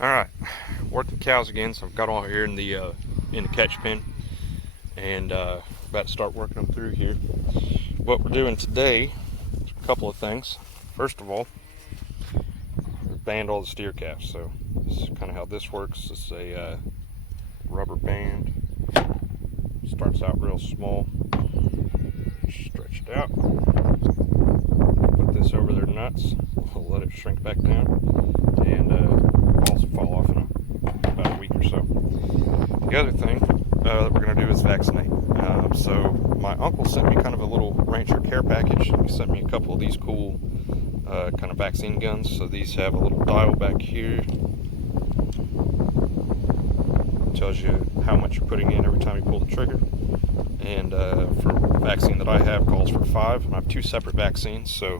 Alright, working cows again, so I've got all here in the catch pen and about to start working them through here. What we're doing today is a couple of things. First of all, band all the steer calves. So this is kind of how this works. This is a rubber band. Starts out real small, stretch it out, put this over their nuts, we'll let it shrink back down, and balls will fall off in about a week or so. The other thing that we're going to do is vaccinate. So my uncle sent me kind of a little rancher care package. He sent me a couple of these cool kind of vaccine guns. So these have a little dial back here. Tells you how much you're putting in every time you pull the trigger. And for the vaccine that I have calls for 5, and I have 2 separate vaccines, so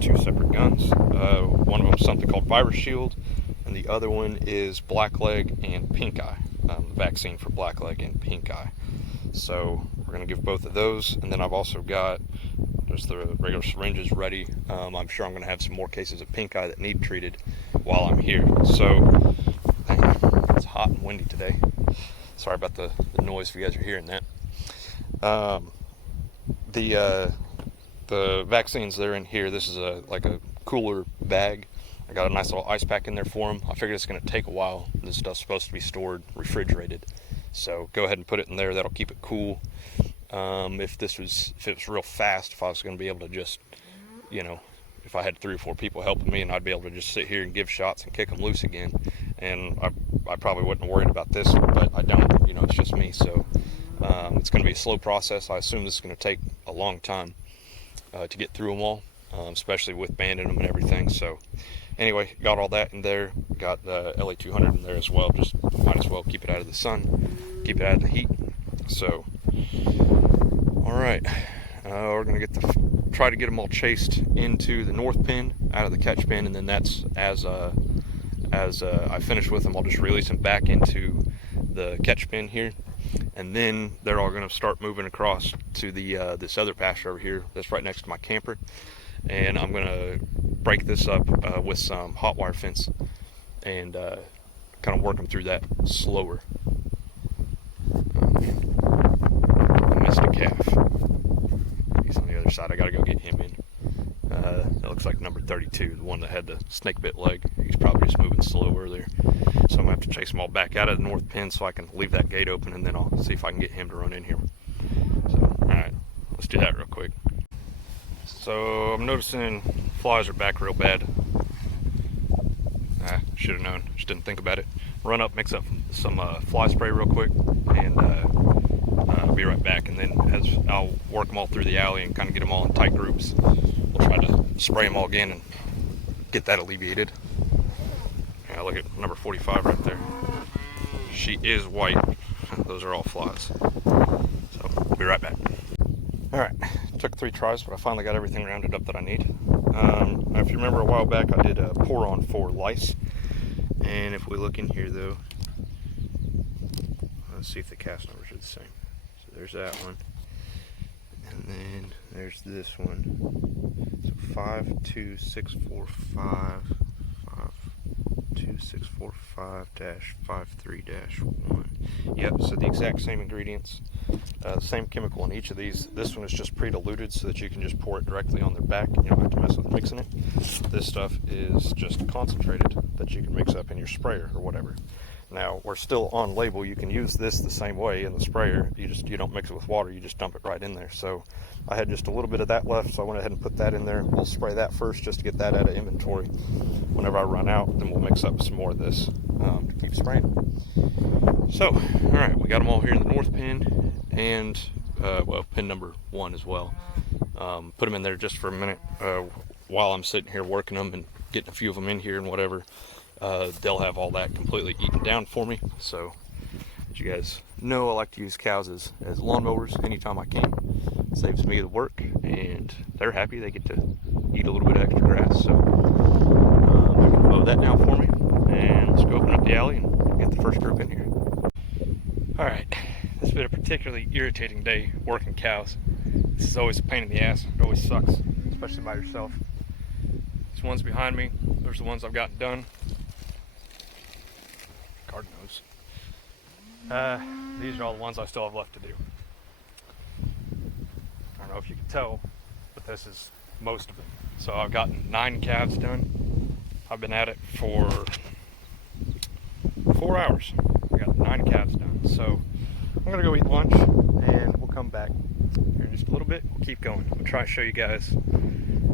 2 separate guns. One of them is something called Virus Shield, and the other one is blackleg and pink eye, the vaccine for blackleg and pink eye. So we're going to give both of those, and then I've also got just the regular syringes ready. I'm sure I'm going to have some more cases of pink eye that need treated while I'm here. So it's hot and windy today. Sorry about the noise if you guys are hearing that. The vaccines, they're in here. This is like a cooler bag. I got a nice little ice pack in there for them. I figured it's going to take a while. This stuff's supposed to be stored refrigerated, so go ahead and put it in there. That'll keep it cool. If it was real fast, if I was going to be able to just, if I had 3 or 4 people helping me, and I'd be able to just sit here and give shots and kick them loose again, and I probably wouldn't have worried about this, but I don't. It's just me, so it's going to be a slow process. I assume this is going to take a long time to get through them all, especially with banding them and everything. So anyway, got all that in there. Got the LA200 in there as well. Just might as well keep it out of the sun, keep it out of the heat. So all right, we're going to try to get them all chased into the north pen, out of the catch pen, and then that's as I finish with them, I'll just release them back into the catch pen here, and then they're all going to start moving across to the this other pasture over here that's right next to my camper, and I'm going to break this up with some hot wire fence and kind of work them through that slower. I missed a calf. He's on the other side. I got to go get him in. That looks like number 32, the one that had the snake bit leg. He's probably just moving slow earlier. So I'm going to have to chase them all back out of the north pen so I can leave that gate open, and then I'll see if I can get him to run in here. So, alright, let's do that real quick. So I'm noticing flies are back real bad. Should have known, just didn't think about it. Run up, mix up some fly spray real quick, and I'll be right back. And then as I'll work them all through the alley and kind of get them all in tight groups, we'll try to spray them all again and get that alleviated. Yeah, look at number 45 right there. She is white. Those are all flies. So I'll be right back. Alright, took 3 tries, but I finally got everything rounded up that I need. If you remember a while back, I did a pour on for lice. And if we look in here though, let's see if the cast numbers are the same. So there's that one. And then there's this one. So 52645 52645-53-1. Yep, so the exact same ingredients, same chemical in each of these. This one is just pre-diluted so that you can just pour it directly on their back. You don't have to mess with mixing it. This stuff is just concentrated that you can mix up in your sprayer or whatever. Now, we're still on label. You can use this the same way in the sprayer. You don't mix it with water. You just dump it right in there. So I had just a little bit of that left, so I went ahead and put that in there. We'll spray that first just to get that out of inventory. Whenever I run out, then we'll mix up some more of this to keep spraying. So, all right, we got them all here in the north pen and, pen number 1 as well. Put them in there just for a minute while I'm sitting here working them and getting a few of them in here and whatever. They'll have all that completely eaten down for me. So, as you guys know, I like to use cows as lawnmowers anytime I can. It saves me the work, and they're happy. They get to eat a little bit of extra grass. So, I'm going to mow that now for me, and let's go open up the alley and get the first group in here. Alright, this has been a particularly irritating day working cows. This is always a pain in the ass. It always sucks, especially by yourself. These ones behind me, those are the ones I've gotten done. These are all the ones I still have left to do. I don't know if you can tell, but this is most of it. So I've gotten 9 calves done. I've been at it for 4 hours. I got 9 calves done. So I'm gonna go eat lunch and we'll come back here in just a little bit. We'll keep going. We'll try to show you guys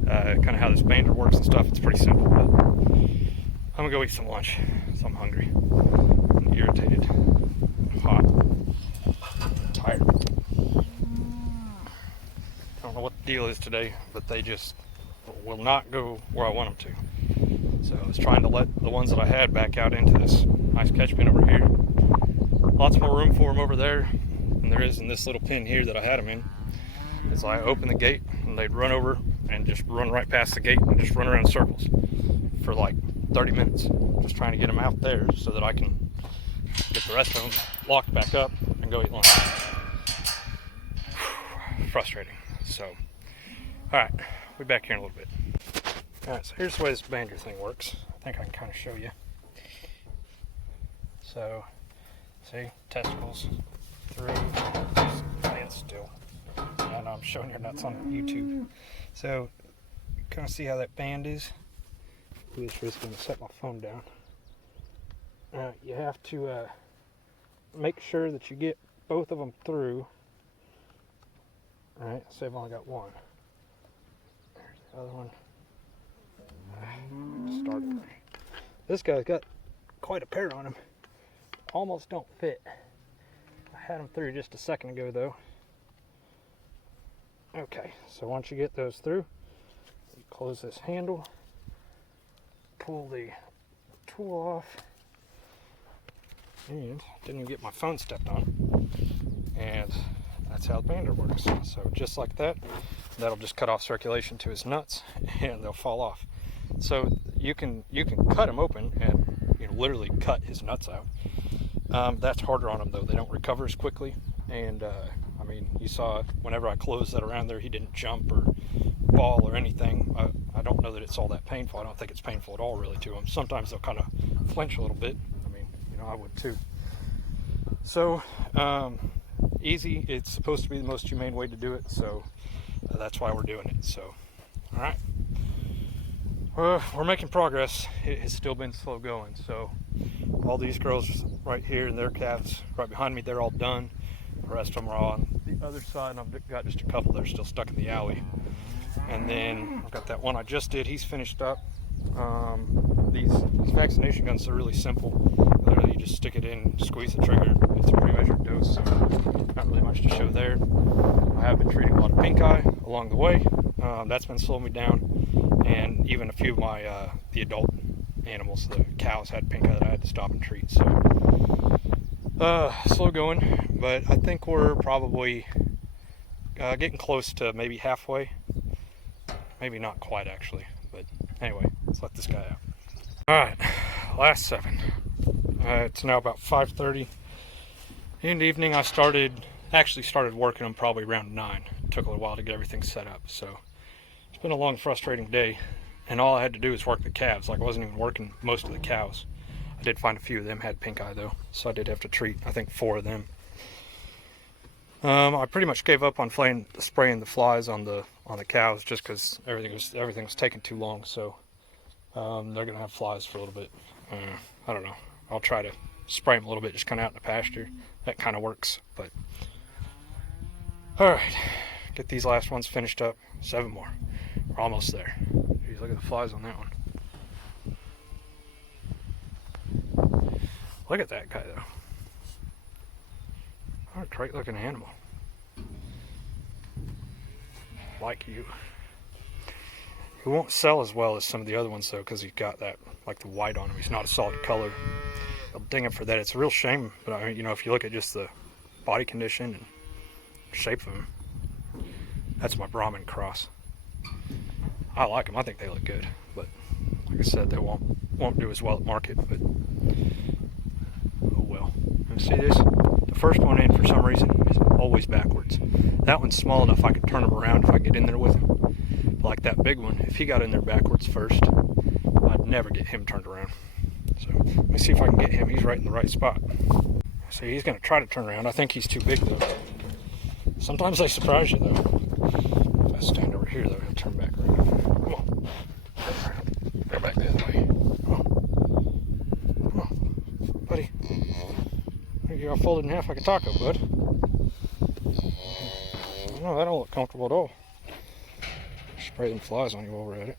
kind of how this bander works and stuff. It's pretty simple, but I'm gonna go eat some lunch. So I'm hungry, I'm irritated, hot, tired. I don't know what the deal is today, but they just will not go where I want them to. So I was trying to let the ones that I had back out into this nice catch bin over here. Lots more room for them over there than there is in this little pen here that I had them in. And so I opened the gate and they'd run over and just run right past the gate and just run around in circles for like 30 minutes. Just trying to get them out there so that I can get the rest of them locked back up and go eat lunch. Frustrating. So, alright, we'll be back here in a little bit. Alright, so here's the way this bander thing works. I think I can kind of show you. So, see, testicles through, stand still. I know I'm showing your nuts on YouTube. So, kind of see how that band is. I'm just going to set my phone down. You have to make sure that you get both of them through. Alright, say I've only got one. There's the other one. Started. This guy's got quite a pair on him. Almost don't fit. I had them through just a second ago though. Okay, so once you get those through, you close this handle, pull the tool off, and didn't even get my phone stepped on. And that's how the bander works. So just like that, that'll just cut off circulation to his nuts and they'll fall off. So you can cut him open and literally cut his nuts out. That's harder on them though. They don't recover as quickly. And I mean, you saw whenever I closed that around there, he didn't jump or fall or anything. I don't know that it's all that painful. I don't think it's painful at all really to them. Sometimes they'll kind of flinch a little bit. I mean, I would too. So easy. It's supposed to be the most humane way to do it. So that's why we're doing it. So, all right. We're making progress. It has still been slow going. So all these girls right here and their calves right behind me, they're all done. The rest of them are on the other side, and I've got just a couple that are still stuck in the alley. And then I've got that one I just did. He's finished up. These vaccination guns are really simple. Literally, you just stick it in, squeeze the trigger. It's a pre-measured dose, so not really much to show there. I have been treating a lot of pink eye along the way. That's been slowing me down, and even a few of my the adult animals, the cows, had pink eye that I had to stop and treat. So slow going, but I think we're probably getting close to maybe halfway. Maybe not quite actually, but anyway, let's let this guy out. Alright, last 7. It's now about 5:30 in the evening. I actually started working them probably around 9. It took a little while to get everything set up, so it's been a long, frustrating day, and all I had to do was work the calves. Like, I wasn't even working most of the cows. I did find a few of them had pink eye though, so I did have to treat, I think, 4 of them. I pretty much gave up on spraying the flies on the cows just because everything was taking too long. So they're gonna have flies for a little bit. I don't know. I'll try to spray them a little bit, just kind of out in the pasture. That kind of works. But all right, get these last ones finished up. 7 more. We're almost there. Jeez, look at the flies on that one. Look at that guy though. What a great looking animal. Like you. He won't sell as well as some of the other ones though, because he's got that, like the white on him. He's not a solid color. I'll ding him for that. It's a real shame, but I mean, if you look at just the body condition and shape of him, that's my Brahmin cross. I like them. I think they look good, but like I said, they won't do as well at market. But oh well. You see this? The first one in, for some reason, is always backwards. That one's small enough I could turn him around if I get in there with him. But like that big one, if he got in there backwards first, I'd never get him turned around. So let me see if I can get him. He's right in the right spot. See, he's going to try to turn around. I think he's too big, though. Sometimes they surprise you, though. If I stand over here, though, he'll turn back around. Come on. Go back the other way. Come on. Come on, buddy. You're all folded in half like a taco, bud. No, that don't look comfortable at all. Spray them flies on you while we're at it.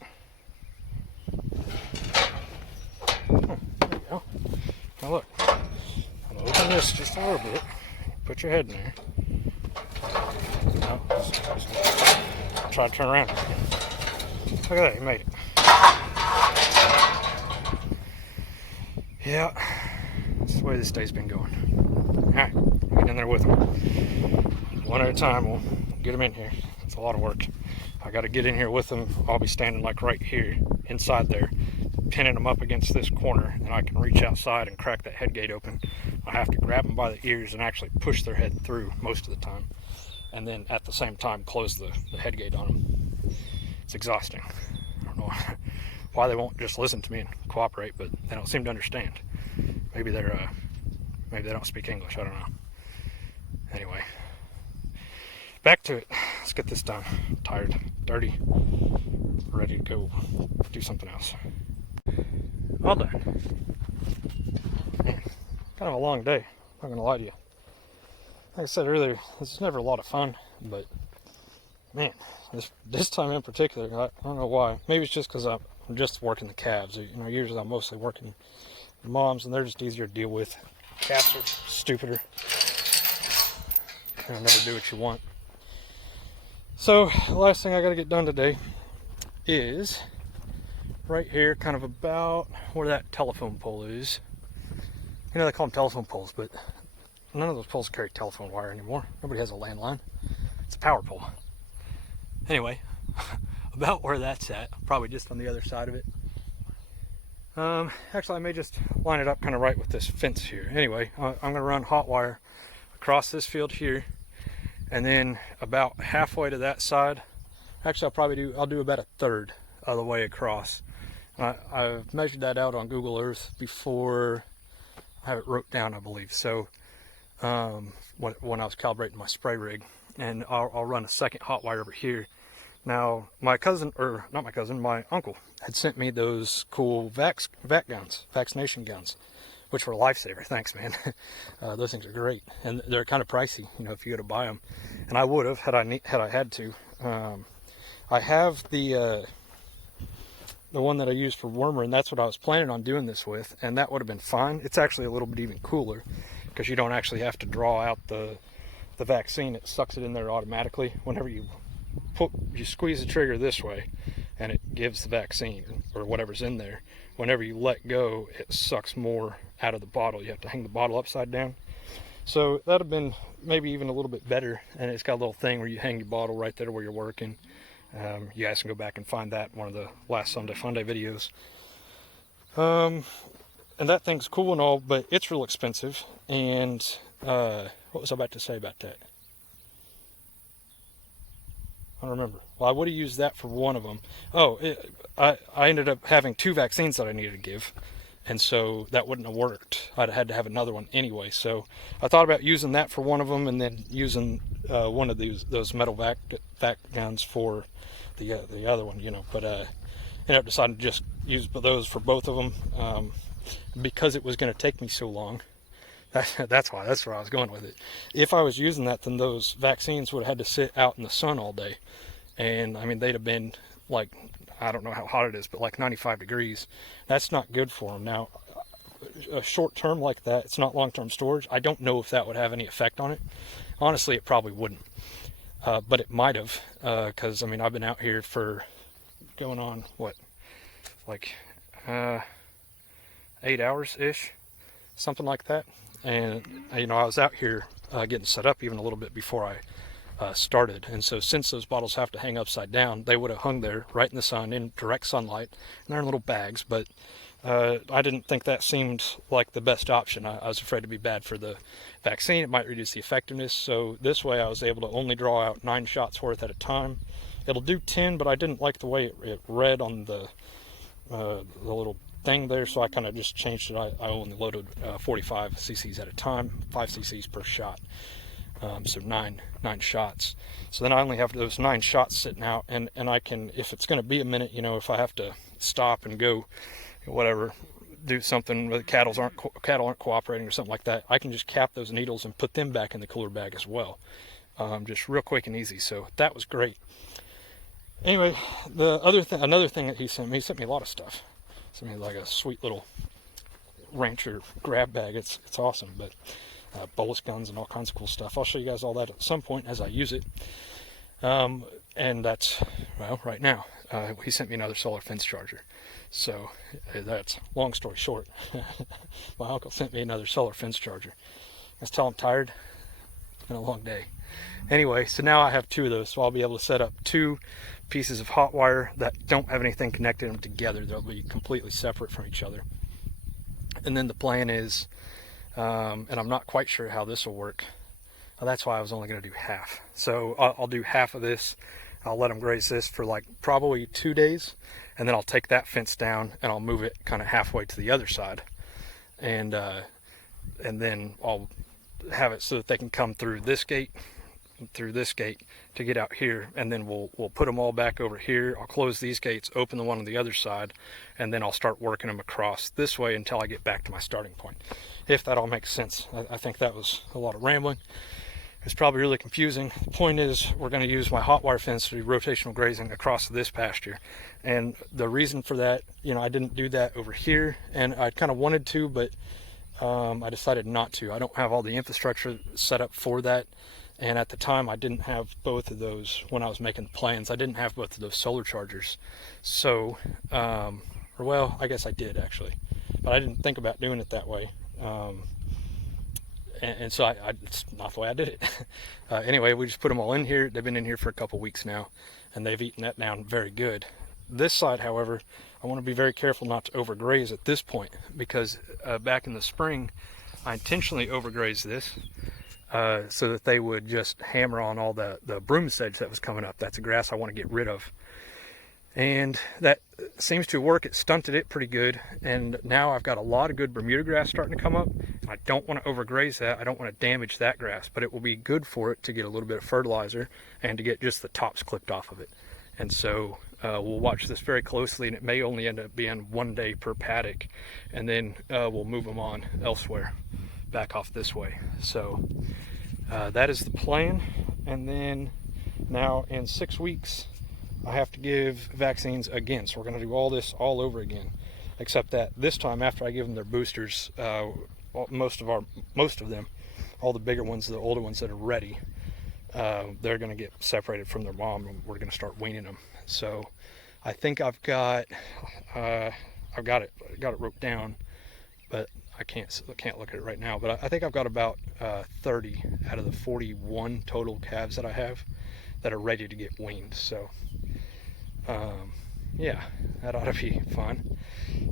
There you go. Now look. I'm gonna open this just a little bit. Put your head in there. No, try to turn around. Look at that, he made it. Yeah, that's the way this day's been going. Alright, get in there with them. One at a time, we'll get them in here. It's a lot of work. I got to get in here with them. I'll be standing like right here, inside there, pinning them up against this corner, and I can reach outside and crack that head gate open. I have to grab them by the ears and actually push their head through most of the time, and then at the same time close the head gate on them. It's exhausting. I don't know why they won't just listen to me and cooperate, but they don't seem to understand. Maybe they don't speak English. I don't know. Anyway, back to it. Let's get this done. I'm tired, dirty, ready to go do something else. All done. Man, kind of a long day. I'm not gonna lie to you. Like I said earlier, this is never a lot of fun, but man, this time in particular, I don't know why. Maybe it's just because I'm just working the calves. You know, usually I'm mostly working the moms, and they're just easier to deal with. Calves are stupider. They'll never do what you want. So the last thing I got to get done today is right here, kind of about where that telephone pole is. You know, they call them telephone poles, but none of those poles carry telephone wire anymore. Nobody has a landline. It's a power pole. Anyway, about where that's at, probably just on the other side of it. Actually, I may just line it up kind of right with this fence here. Anyway, I'm going to run hot wire across this field here, and then about halfway to that side. Actually, I'll do about a third of the way across. I've measured that out on Google Earth before. I have it wrote down, I believe. So when I was calibrating my spray rig, and I'll run a second hot wire over here. Now, my uncle had sent me those cool vaccination guns, which were a lifesaver. Thanks, man. Those things are great, and they're kind of pricey, you know, if you go to buy them. And I would have had I had to. I have the one that I use for wormer, and that's what I was planning on doing this with, and that would have been fine. It's actually a little bit even cooler because you don't actually have to draw out the vaccine. It sucks it in there automatically. Whenever you squeeze the trigger this way, and it gives the vaccine or whatever's in there. Whenever you let go, it sucks more out of the bottle. You have to hang the bottle upside down. So that'd have been maybe even a little bit better. And it's got a little thing where you hang your bottle right there where you're working. You guys can go back and find that in one of the last Sunday Funday videos. And that thing's cool and all, but it's real expensive. And what was I about to say about that? I don't remember. Well, I would have used that for one of them. I ended up having 2 vaccines that I needed to give, and so that wouldn't have worked. I'd have had to have another one anyway. So I thought about using that for one of them, and then using one of those metal vac guns for the other one, you know. But ended up deciding to just use those for both of them because it was going to take me so long. That's where I was going with it. If I was using that, then those vaccines would have had to sit out in the sun all day. And I mean, they'd have been like, I don't know how hot it is, but like 95 degrees. That's not good for them. Now, a short term like that, it's not long-term storage. I don't know if that would have any effect on it. Honestly, it probably wouldn't. But it might have, because I mean, I've been out here for going on, what, like 8 hours-ish, something like that. And, you know, I was out here getting set up even a little bit before I started. And so since those bottles have to hang upside down, they would have hung there right in the sun, in direct sunlight. And they're in little bags. But I didn't think that seemed like the best option. I was afraid to be bad for the vaccine. It might reduce the effectiveness. So this way I was able to only draw out 9 shots worth at a time. It'll do 10, but I didn't like the way it read on the little thing there, so I kind of just changed it. I only loaded 45 cc's at a time, 5 cc's per shot. So nine shots. So then I only have those 9 shots sitting out, and I can, if it's going to be a minute, you know, if I have to stop and go, whatever, do something where the cattle aren't cooperating or something like that, I can just cap those needles and put them back in the cooler bag as well. Just real quick and easy. So that was great. Anyway, another thing that he sent me a lot of stuff. He sent me like a sweet little rancher grab bag. It's awesome, but bolus guns and all kinds of cool stuff. I'll show you guys all that at some point as I use it. And that's, well, right now. He sent me another solar fence charger. So that's, long story short, my uncle sent me another solar fence charger. Let's tell him tired. It's been a long day. Anyway, so now I have 2 of those, so I'll be able to set up 2 pieces of hot wire that don't have anything connecting them together. They'll be completely separate from each other. And then the plan is, and I'm not quite sure how this will work. That's why I was only going to do half. So I'll do half of this. I'll let them graze this for like probably 2 days, and then I'll take that fence down and I'll move it kind of halfway to the other side, and then I'll have it so that they can come through this gate to get out here, and then we'll put them all back over here. I'll close these gates, open the one on the other side, and then I'll start working them across this way until I get back to my starting point, if that all makes sense. I think that was a lot of rambling. It's probably really confusing. The point is, we're going to use my hot wire fence to do rotational grazing across this pasture, and the reason for that, you know, I didn't do that over here, and I kind of wanted to, but I decided not to. I don't have all the infrastructure set up for that. And at the time, I didn't have both of those when I was making the plans. I didn't have both of those solar chargers. So, or well, I guess I did actually, but I didn't think about doing it that way. And so it's not the way I did it. Anyway, we just put them all in here. They've been in here for a couple weeks now, and they've eaten that down very good. This side, however, I want to be very careful not to overgraze at this point, because back in the spring, I intentionally overgrazed this. So that they would just hammer on all the broom sedge that was coming up. That's a grass I want to get rid of. And that seems to work. It stunted it pretty good. And now I've got a lot of good Bermuda grass starting to come up. And I don't want to overgraze that. I don't want to damage that grass, but it will be good for it to get a little bit of fertilizer and to get just the tops clipped off of it. And so we'll watch this very closely, and it may only end up being 1 day per paddock. And then we'll move them on elsewhere, back off this way. So that is the plan. And then now in 6 weeks I have to give vaccines again, so we're going to do all this all over again, except that this time, after I give them their boosters, most of them, all the bigger ones, the older ones that are ready, they're going to get separated from their mom, and we're going to start weaning them. So I think I've got it wrote down, but I can't look at it right now, but I think I've got about 30 out of the 41 total calves that I have that are ready to get weaned. So yeah, that ought to be fun.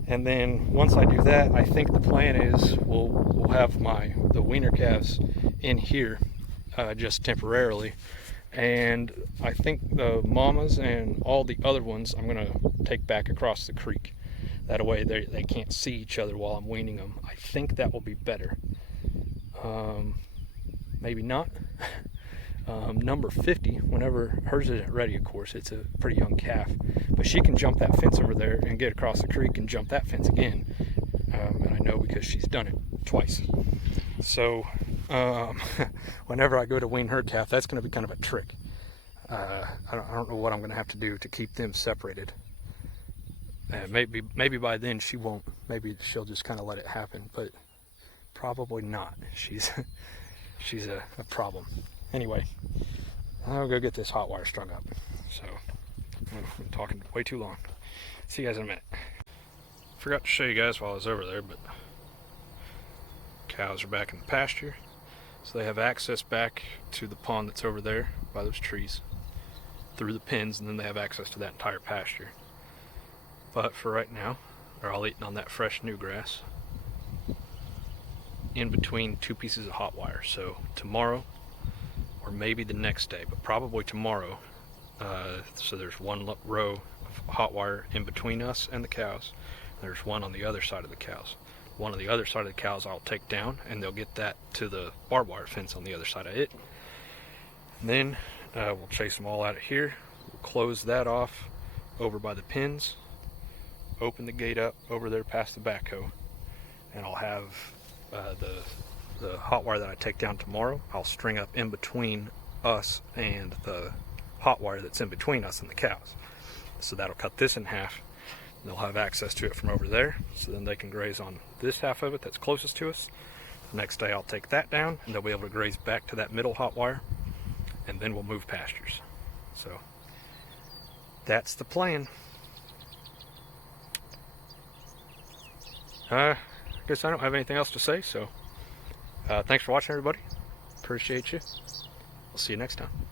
And then once I do that, I think the plan is we'll have the weaner calves in here just temporarily, and I think the mamas and all the other ones I'm going to take back across the creek. That way they can't see each other while I'm weaning them. I think that will be better. Maybe not. Number 50, whenever hers isn't ready, of course, it's a pretty young calf, but she can jump that fence over there and get across the creek and jump that fence again. And I know because she's done it twice. So whenever I go to wean her calf, that's going to be kind of a trick. I don't know what I'm going to have to do to keep them separated. Maybe by then she won't. Maybe she'll just kind of let it happen, but probably not. She's a problem. Anyway, I'll go get this hot wire strung up. So I've been talking way too long. See you guys in a minute. Forgot to show you guys while I was over there, but cows are back in the pasture, so they have access back to the pond that's over there by those trees through the pens, and then they have access to that entire pasture. But for right now, they're all eating on that fresh new grass in between 2 pieces of hot wire. So tomorrow, or maybe the next day, but probably tomorrow, so there's 1 row of hot wire in between us and the cows. There's one on the other side of the cows. One on the other side of the cows I'll take down, and they'll get that to the barbed wire fence on the other side of it. And then we'll chase them all out of here. We'll close that off over by the pins, open the gate up over there past the backhoe, and I'll have the hot wire that I take down tomorrow, I'll string up in between us and the hot wire that's in between us and the cows. So that'll cut this in half. They'll have access to it from over there, so then they can graze on this half of it that's closest to us. The next day I'll take that down, and they'll be able to graze back to that middle hot wire, and then we'll move pastures. So that's the plan. I guess I don't have anything else to say, so thanks for watching, everybody. Appreciate you. We'll see you next time.